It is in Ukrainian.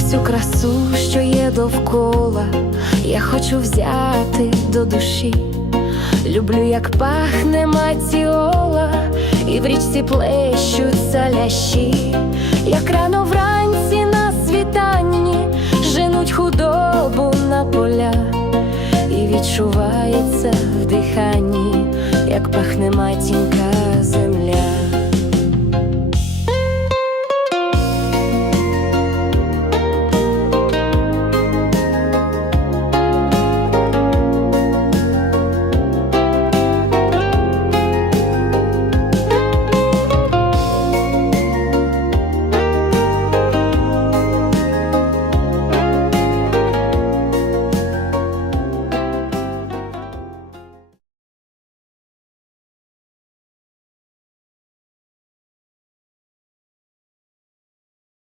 всю красу, що є довкола, я хочу взяти до душі. Люблю, як пахне матіола, і в річці плещуться лящі, як рано вранці на світанні женуть худобу на поля, і відчувається в диханні, як пахне матінька земля.